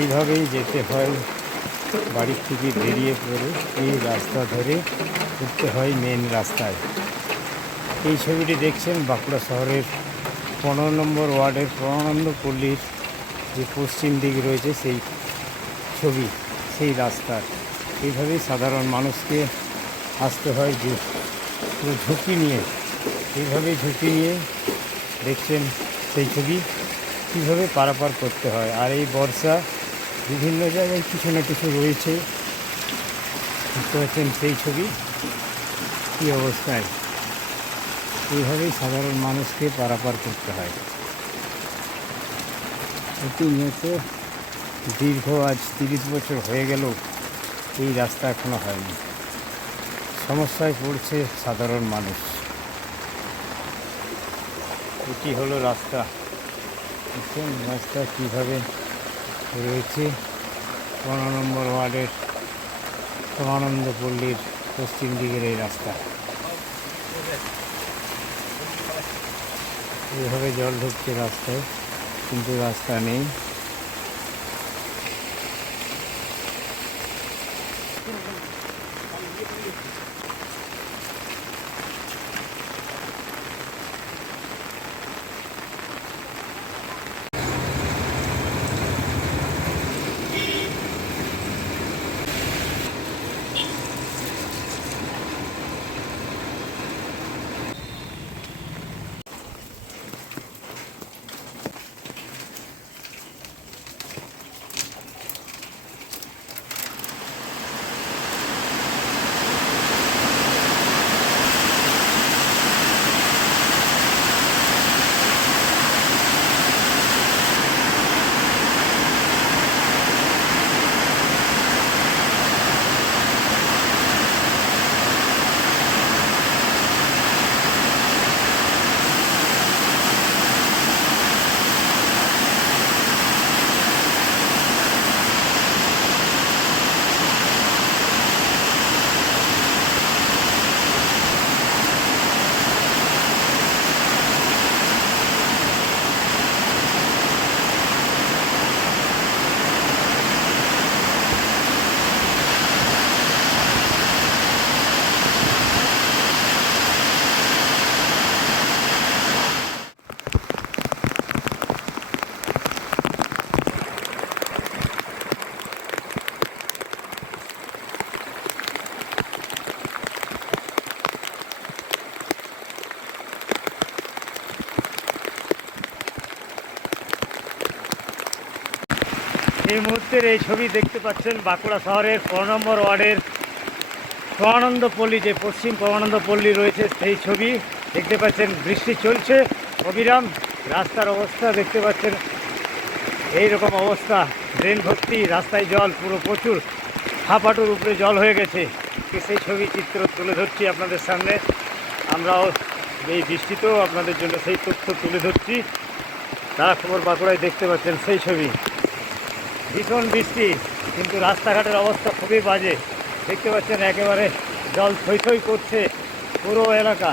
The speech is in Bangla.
এইভাবেই যেতে হয়। বাড়ির থেকে বেরিয়ে পড়ে এই রাস্তা ধরে উঠতে হয় মেন রাস্তায়। এই ছবিটি দেখছেন বাঁকুড়া শহরের পনেরো নম্বর ওয়ার্ডের প্রণানন্দ পল্লীর যে পশ্চিম দিক রয়েছে সেই ছবি, সেই রাস্তার এইভাবেই সাধারণ মানুষকে আসতে হয় যে ঝুঁকি নিয়ে। এইভাবেই ঝুঁকি নিয়ে দেখছেন সেই ছবি, কীভাবে পারাপার করতে হয়। আর এই বর্ষা বিভিন্ন জায়গায় কিছু না কিছু রয়েছে। বুঝতে পারছেন সেই ছবি। কী অবস্থায়? এইভাবেই সাধারণ মানুষকে পারাপার করতে হয়। প্রতিনিয়ত দীর্ঘ আজ তিরিশ বছর হয়ে গেল। এই রাস্তা এখনও হয়নি। সমস্যায় পড়ছে সাধারণ মানুষ। এটি হলো রাস্তা। রাস্তা কীভাবে রয়েছে। পনেরো নম্বর ওয়ার্ডের সমানন্দ পল্লীর পশ্চিম দিকের এই রাস্তা। এইভাবে জল ঢুকছে রাস্তায়, কিন্তু রাস্তা নেই। এই মুহূর্তের এই ছবি দেখতে পাচ্ছেন বাঁকুড়া শহরের ক নম্বর ওয়ার্ডের প্রমানন্দ পল্লী, যে পশ্চিম প্রমানন্দ পল্লী রয়েছে, সেই ছবি দেখতে পাচ্ছেন, বৃষ্টি চলছে। অবিরাম রাস্তার অবস্থা দেখতে পাচ্ছেন। এই রকম অবস্থা, ড্রেন ভর্তি, রাস্তায় জল, পুরো প্রচুর, হাঁপাটুর উপরে জল হয়ে গেছে। সেই ছবি চিত্র তুলে ধরছি আপনাদের সামনে। আমরাও এই বৃষ্টিতেও আপনাদের জন্য সেই তথ্য তুলে ধরছি। তারা খবর বাঁকুড়ায় দেখতে পাচ্ছেন সেই ছবি। ভীষণ বৃষ্টি, কিন্তু রাস্তাঘাটের অবস্থা খুবই বাজে। দেখতে পাচ্ছেন একেবারে জল থই থই করছে পুরো এলাকা।